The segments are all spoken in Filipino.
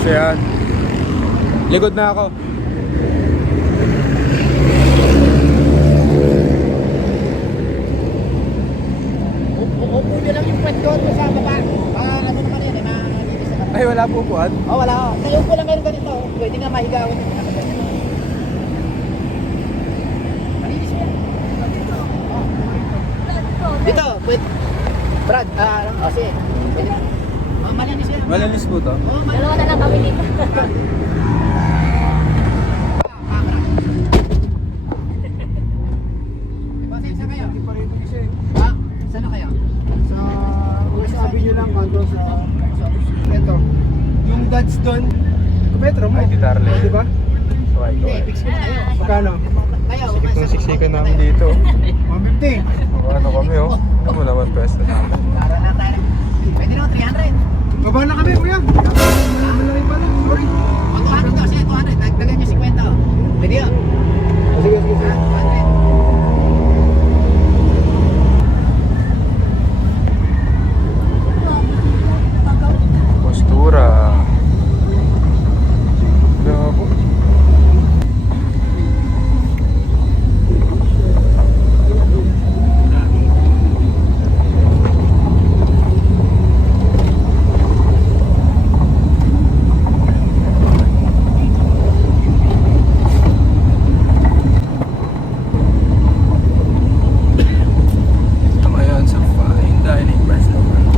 Kasi yan. Likod na ako. Upo nyo lang yung kwento doon sa baba. Ano naman yan eh, malinis na kami. Ay, wala po upuan? Oh, wala oh. Sa upo lang meron ganito. Pwede nga mahigawan yung pinakaganito. Malinis yan. Dito, pwede. Brad, kasi. Pwede. Malinis yan. Malinis po to? Oh, Dalawa na lang kami dito. Pasensya kayo. Hindi pa rin ito isa eh. Ha? Saan na kayo? Sa West Avenue lang, kanto sa Metro. Yung Dodge doon, Metro mo. Ay, di Darle. Di ba? Kawai, Hindi, kawai. fix ko na kayo. Magkano? Kayo, Sikip kong siksikan namin dito. 150. Ano kami oh. Ano mo naman pwesto namin. Tara na tayo. Pwede naman 300. Baba na kami, kuya. Malaki pala. Sorry. O 200 daw, sige 200. Dagdagan nyo 50 oh. Pwede yun. Sige, sige, sige. 200. Postura. Bravo. Ito ngayon sa fine dining restaurant.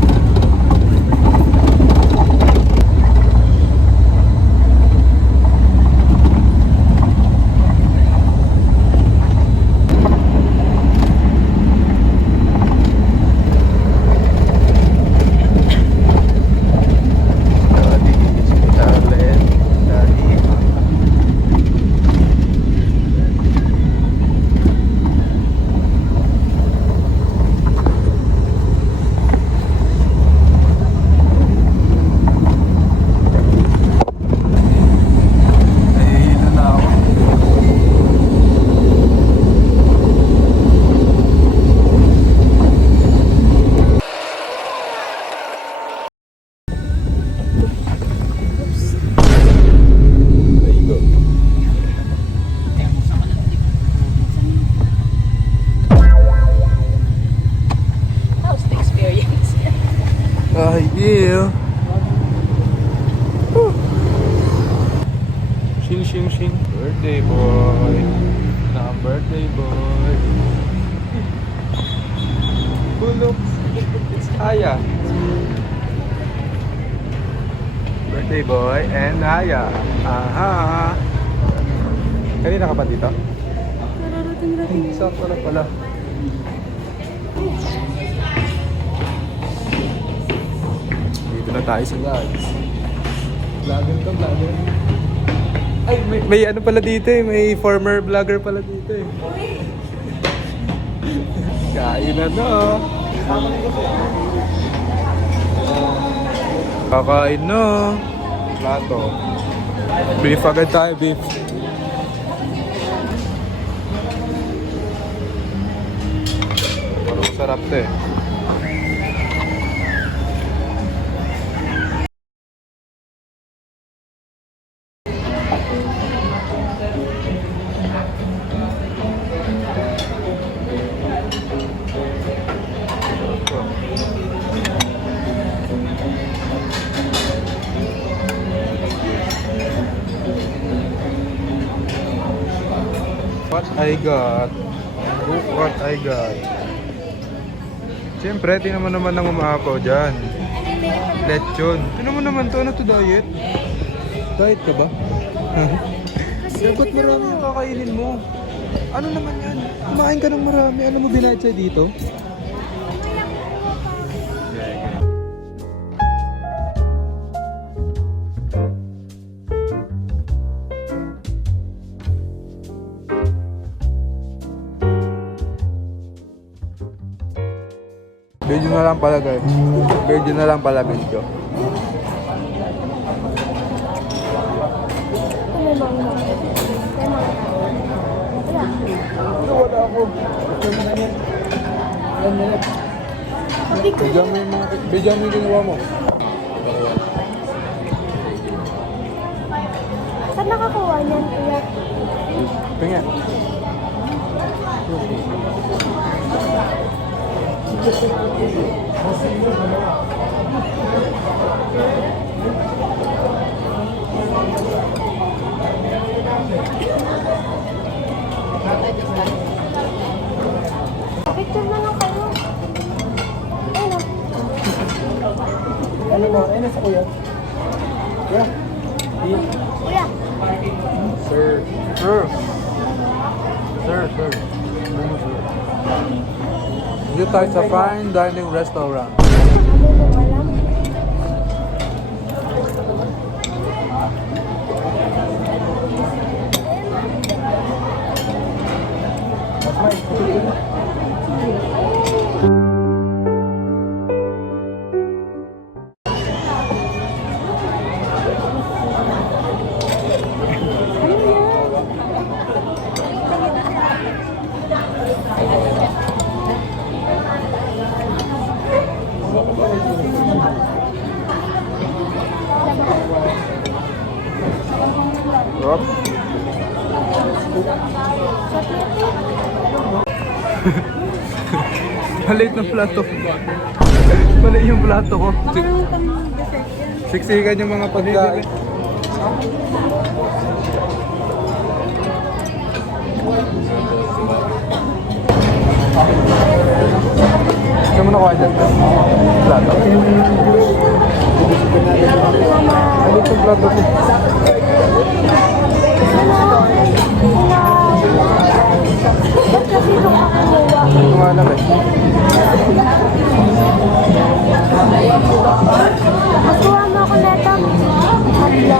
Daddy, darling, daddy. Nahihilo na ako. There you go. How's the experience? Ay, yeah. Shing, shing, shing. Birthday boy. Birthday boy. Who looks? It's Aya. Birthday boy and Aya. Aha. Kanina ka pa dito? Ay, sakto na pala. Dito na tayo sa vlogs. Vlogger ka, vlogger. Ay, may ano pala dito eh. May former vlogger pala dito eh. Kain na no. Kakain no. Plato. Beef agad tayo, beef. Parang sarap to eh. What I got. Look what I got. Siyempre, tingnan mo naman ang umaapaw dyan. Lechon. Tingnan mo naman to. Ano to, diet? Diet ka ba? Ba't marami yung kakainin mo? Ano naman yan? Kumain ka ng marami. Alam mo dinayat sa'yo dito? Video na lang pala guys. Video na lang pala video. Wala ako. Video mo yung ginawa mo. Saan nakakuha niyan, kuya? Ito nga. Picture na lang kayo. Ayun o. Ano mo? Ayun sa kuya. Kuya. Kuya. Sir. Sir. Sir, sir. Dito tayo sa fine dining restaurant. Ano mo alam? Rob? Maliit ng plato. Maliit yung plato ko. Siksikan yung mga pagkain. Saan mo nakuha dyan? Plato? Maliit yung plato ko. Ba't kasi ito kakakuha? Ito nga lang eh. Masuha mo ako neto. Tatlo.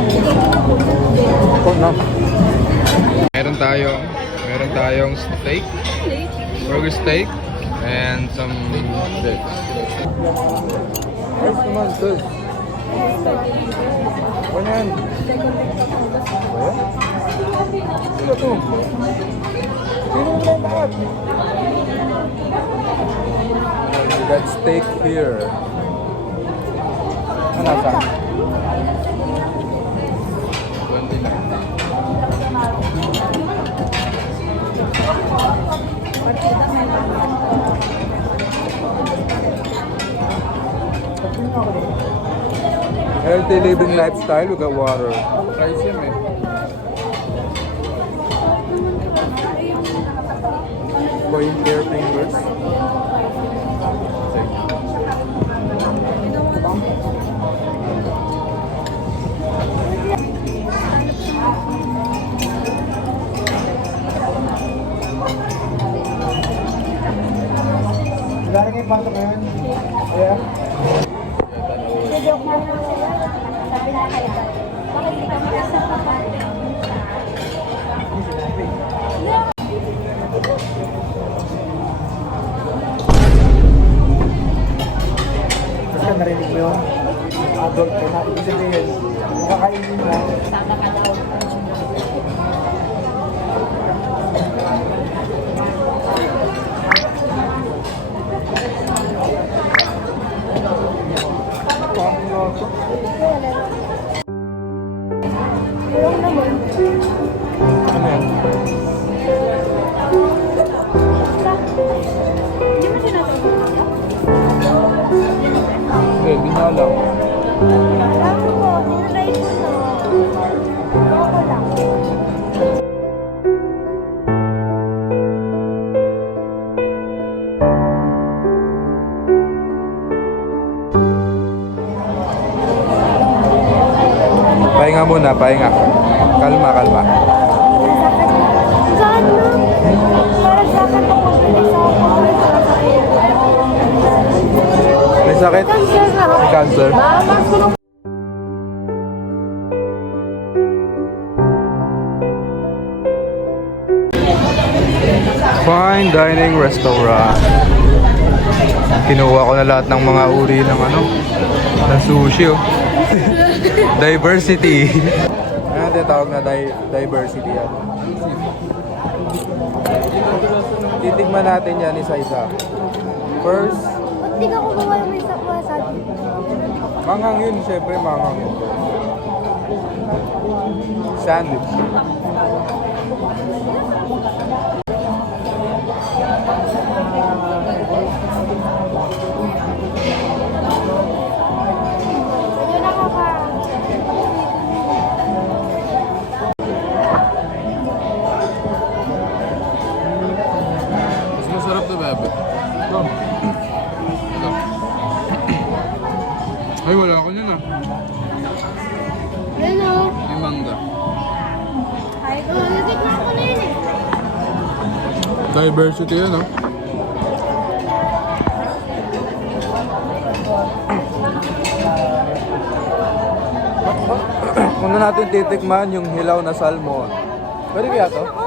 Ito na. Meron tayong steak, burger steak, and some chips. Ayos naman, sir. Ano yan? Ayan? Ano to? Sino mo na lahat? We got steak here. Ano nasa? 29. Healthy living lifestyle, we got water. Price yun eh. Point your fingers. Wala rin yung bato ngayon. Yeah. Joke na lang sila. Sabi na kayo. Bakit di ka makasama? Basta narinig mo yun. Adult ka na. Ibig sabihin, kakainin mo. Sama ka daw. Meron naman. Ano yan? Hindi mo sinasama? Hindi, di na alam. Alam ko, tinry ko na. Ako lang. Pahinga muna, pahinga. Kalma, kalma. Saan na? Parang sakit ako. Isa ako. May sakit? Cancer na. May cancer? Fine dining restaurant. Kinuha ko na lahat ng mga uri ng ng sushi oh. Diversity. Ano tinatawag na diversity yan? Titigman natin yan isa-isa. First, Ba't di ka kumawa yung may wasabi? manghang yun, syempre manghang yun. Sandwich. Medyo nakaka... Mas masarap to, bebe. Ito. Ito. Ay, wala ako niyan ah. Yun o. May mangga. Ay, natikman ko na yun eh. Diversity yan ah. Muna natin titikman yung hilaw na salmon. Pwede kaya to? Ako?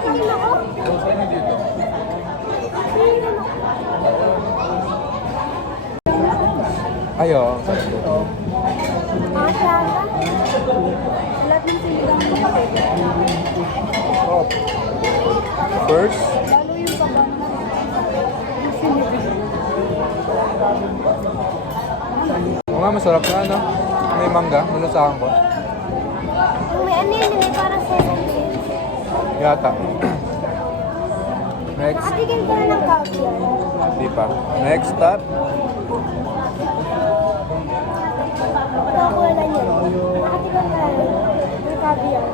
Tingin ako? So, saan yung dito? Ayo. Masyala. Lahat ng sinigang mo kapit. Oh. First, Lalo yung baba naman. Yung sinigang. oo nga, masarap na ano. May mangga, nalasahan ko. Yung may ano yun, may parang 7 Yata. Next, Nakatigil ka na ng caviar. di pa. Next stop, Ako wala yun. Nakatigil ka na ng caviar.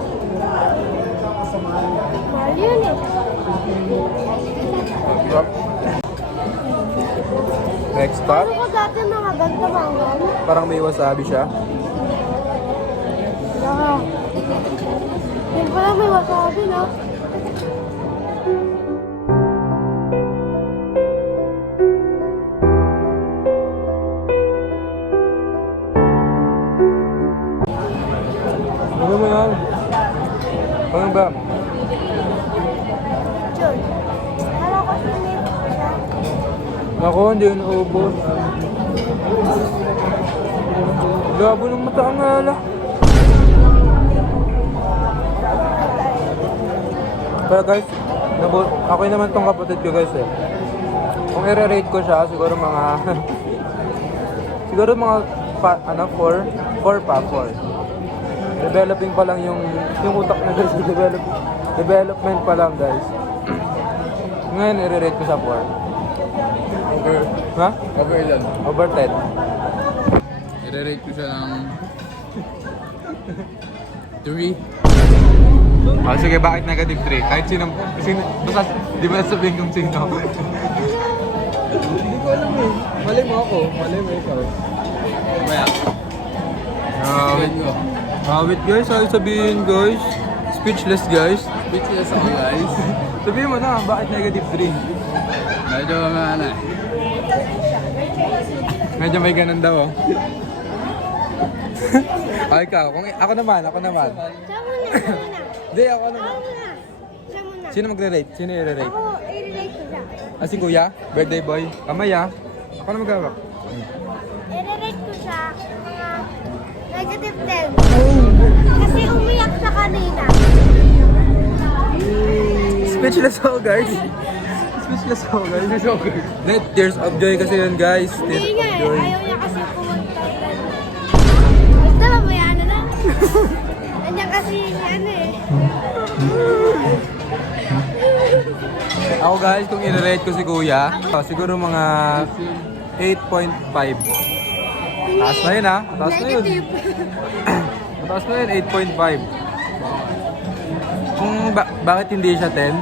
Mahal yun eh. next stop, Ano ko dati mga gantamangan? parang may wasabi siya. Saka. Yun pala may wasabi no? Ano mo yan? Ano ba? Jun. Kala ko sinip siya. Ako, hindi yun naubos. Labo ng mata ang ala. Pero guys, ako naman tong kapatid ko guys eh. Kung i-rate ko siya, siguro mga... siguro mga 4. Developing pa lang yung utak na guys. Development pa lang guys. Ngayon, i-rate ko sa 4. Over. Ha? Over ilan? Over 10. I-rate ko siya ng 3. Oh, sige, bakit negative 3? Kahit sino, basta, di ba sabihin kung sino? Hindi ko alam eh. Mali mo ako, mali mo ikaw. Kaya, Wait, wait guys, ayaw sabihin guys. Speechless guys. speechless ako guys. Sabihin mo na, bakit negative 3? Medyo ano eh. Medyo may ganun daw oh. Ay, ikaw, ako naman. Siya muna, siya muna. Hindi, ako naman. Ako muna. Siya muna. Sino magre-rate? Sino i-rate? Ako, i-relate ko siya. Ah, si Kuya? Birthday boy? Kamaya? Ako na magawak. I-relate ko siya mga negative 10. Kasi umiyak sa kanina. Speechless ako guys. Speechless ako guys. Net tears of joy kasi yun guys. Tears Hindi of nga eh, joy. ayaw niya kasi pumunta. Basta mamaya ano na. Andiyan kasi ano eh. Ako guys, kung i-rate ko si Kuya, siguro mga 8.5. Taas na yun ha? Taas na yun. Negative. Taas na yun, 8.5. Kung bakit hindi siya 10?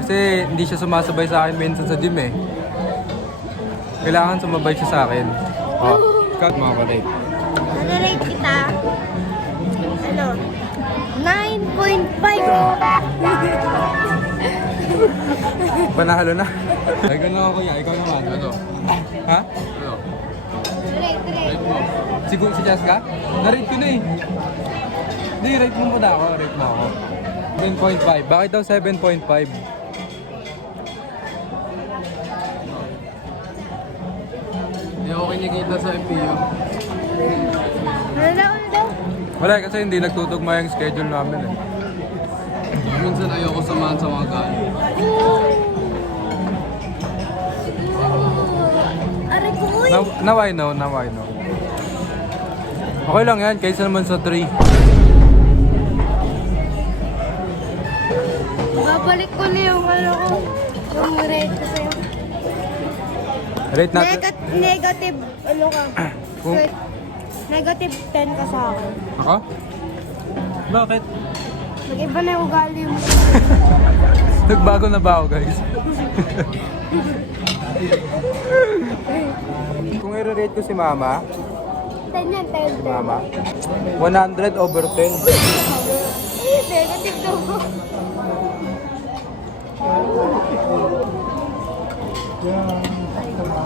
Kasi hindi siya sumasabay sa akin minsan sa gym eh. Kailangan sumabay siya sa akin. Oh, cut mga ka-rate. I-relate kita. Ano? 9.5. Panalo na. Ikaw naman Kuya, ikaw naman. Ano? Ha? Ano? Rate. Rate mo. Siguro si Jessica? Na-rate ko na eh. Hindi, rate mo muna ako. Rate mo ako. 7.5. Bakit daw 7.5? Hindi ako kinikita sa FPU. Ano daw? Wala kasi hindi nagtutugma yung schedule namin eh. Minsan ayoko samahan sa mga kain. Aray ko, uy. Now I know. Okay lang yan, kaysa naman sa 3. Babalik ko na yung ano ko. Yung rate ko sa'yo. Rate natin. Negative, ano ka? Kung- Negative 10 ka sa akin. Ako? Bakit? Mag-iba na yung ugali mo. Nagbago na ba ako, guys? Kung i-rate ko si Mama, 10 yan, 10. si Mama, 100 over 10. Negative daw.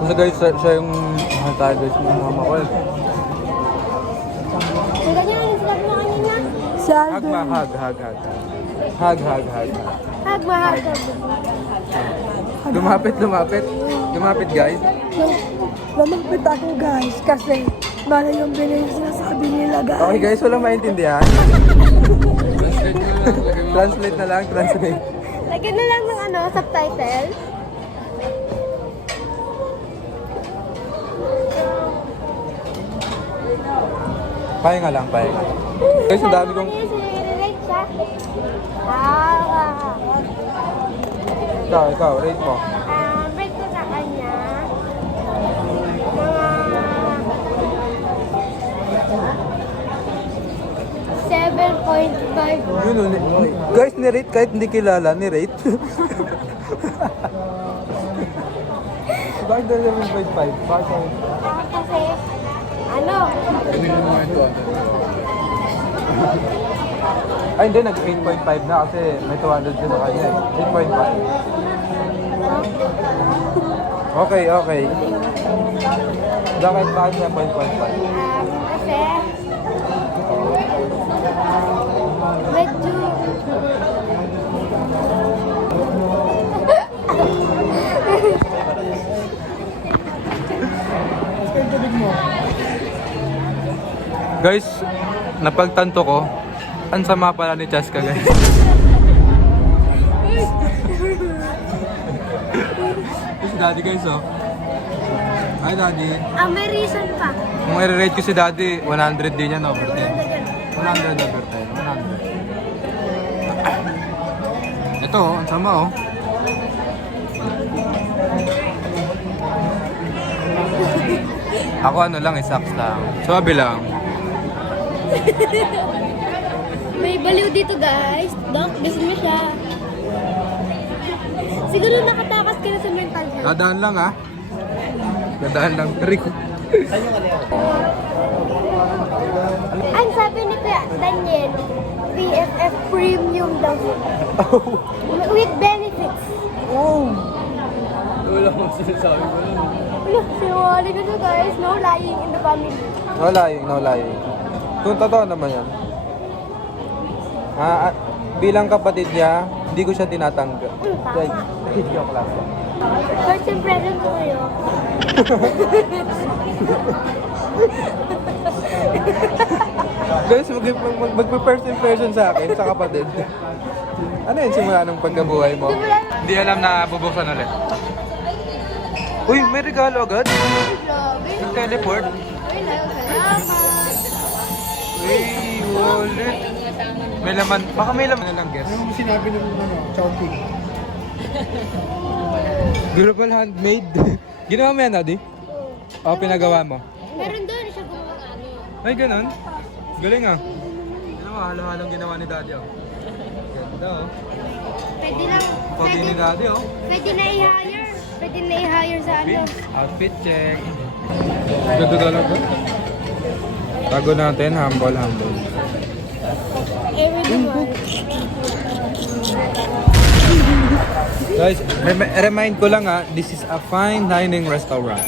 Kasi guys, siya yung mahal tayo guys ng mama ko. Kaya ganyan ang sinabi mo kanina? Hug ma, hug. Hug. Hagmahag. Lumapit guys. Lumapit ako guys kasi mali yung binili sinasabi nila guys. Okay guys, walang maintindihan. Translate na lang, translate. Lagyan na lang ng ano, subtitle. Pahinga lang. Guys, ang dami kong... Sinirelate siya. Ikaw, rate mo. Rate ko sa kanya. Mga 7.5. Yun, guys, ni-rate kahit hindi kilala, ni-rate. Bakit na 7.5? Bakit? Kasi, ano? Ay, hindi, nag-8.5 na kasi may 200 ka sa kanya eh. 8.5. Okay. Bakit 7.5? Kasi, medyo, Guys, napagtanto ko, ang sama pala ni Chaska guys. Si Daddy guys oh. Hi Daddy. may reason pa. Kung i-rate ko si Daddy, 100 din yan over 10. 100 over 10. 100. Ito oh, ang sama oh. Ako ano lang, isaks lang. Sabi lang. May baliw dito guys. Doc, gusto mo siya. Siguro nakatakas ka na sa mental health. Dadaan lang ah. Dadaan lang. Rico. Ang sabi ni Kuya Daniel, PFF premium daw. With benefits. Wala akong sinasabi ko nun. Sinwali ko na guys, no lying in the family. No lying. Kung totoo naman yan. Bilang kapatid niya, hindi ko siya tinatanggap. Like, joke lang. First impression ko kayo. Guys, mag-first impression sa akin, sa kapatid. Ano yun simula ng pagkabuhay mo? Hindi alam na bubuksan ulit. Uy, may regalo agad? Grabe. Nag-teleport? Uy, salamat. Uy, wallet. May laman, baka may laman na lang, guess. Yung sinabi ng ano, Chowking. Durable handmade. Ginawa mo yan, Adi? O, pinagawa mo? Meron doon siya gumawa ng ano. Ay, ganun. Galing ah. Ginawa, halo-halong ginawa ni Daddy, oh. Ganda, oh. Pwede lang. Pogi ni Daddy, oh. Pwede na i-hire. Pwede na i-hire sa ano. Outfit check. Ganda talaga. Tago natin, humble. Everyone. Guys, remind ko lang this is a fine dining restaurant.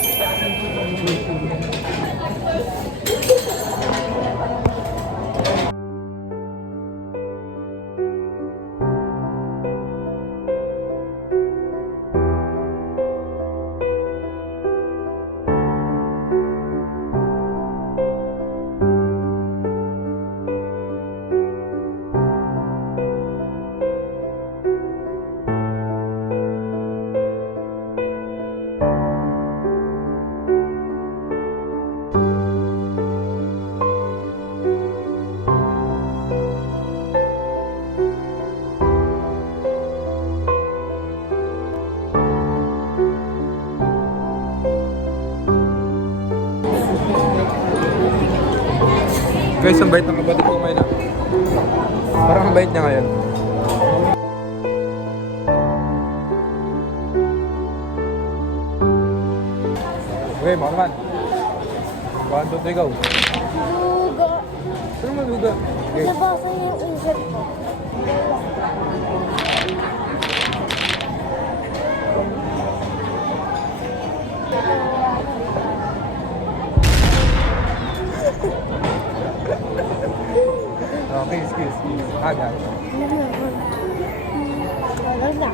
Guys, ang bait ng kapatid ko ngayon ah. Parang ang bait niya ngayon. Okay, mga naman. 1, 2, 3, go. Dugo. Sino mo duga? Okay. Nabasa niya yung isip ko. Okay, excuse. Aga. Wala na.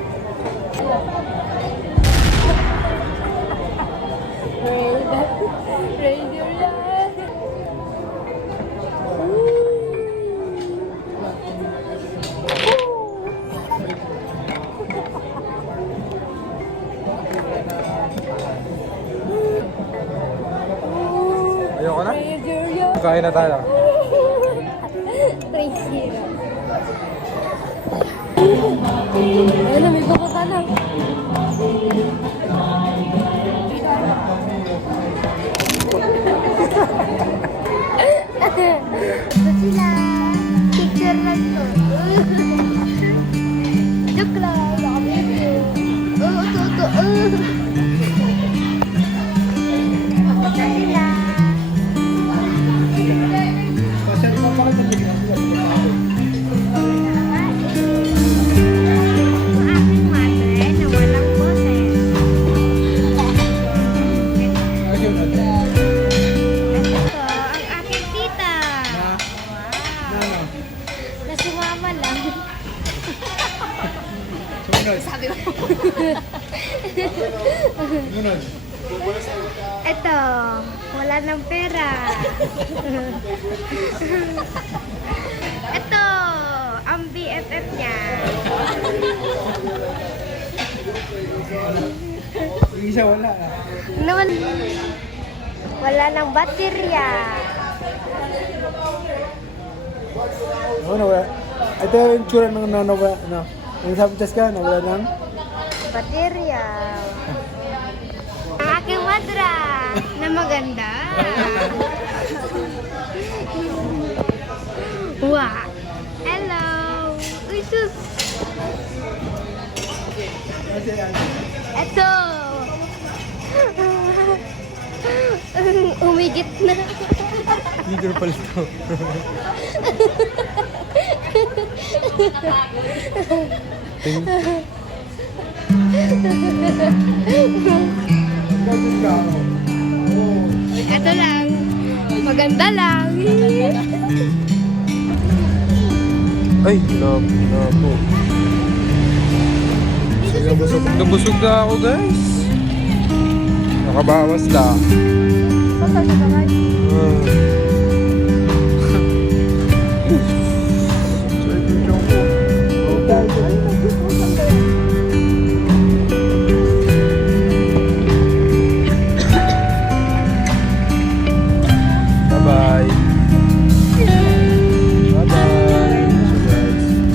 Radio yan. Ayoko na? Radio yan. Kain na tayo. Crazy. Ano, may bako ka na. Ito sila. Picture lang to. Joke lang. Ito sila. Pasal pa pa kita bigyan ko. Aking mother na walang boses. Ayun na. Ito, ang aking tita. Wow. Na sumama lang. Sumunod. Sabi ko. Sumunod. Ito, wala ng pera. Ito, ang BFF niya. Yung isa wala ah. Naman, wala ng baterya. Oo, nawala. Ito yung tsura ng nawala. Ano? Yung sabi test ka, nawala ng? Baterya. Ang aking madra na maganda. Wow. Hello. Uy, sus. Ito. Umigit na. Leader pala ito. Ito lang. Maganda lang. Ay, labo. Nabusog na ako, guys. Nakabawas lang. Bye-bye. Bye-bye.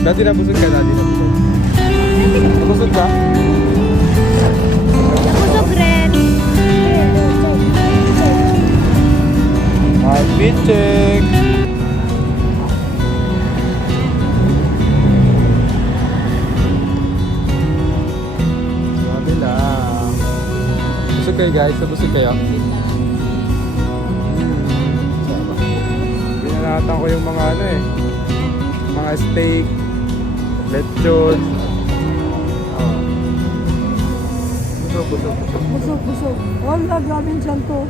Dati nabusog ka, dati nabusog. Nabusog ka? Busog rin. Heartbeat check. Sabi lang. Busog kayo guys, nabusog kayo. Binanatan ko yung mga ano eh. Mga steak, lechon. Busog. Busog. Wala, grabe yung tiyan ko.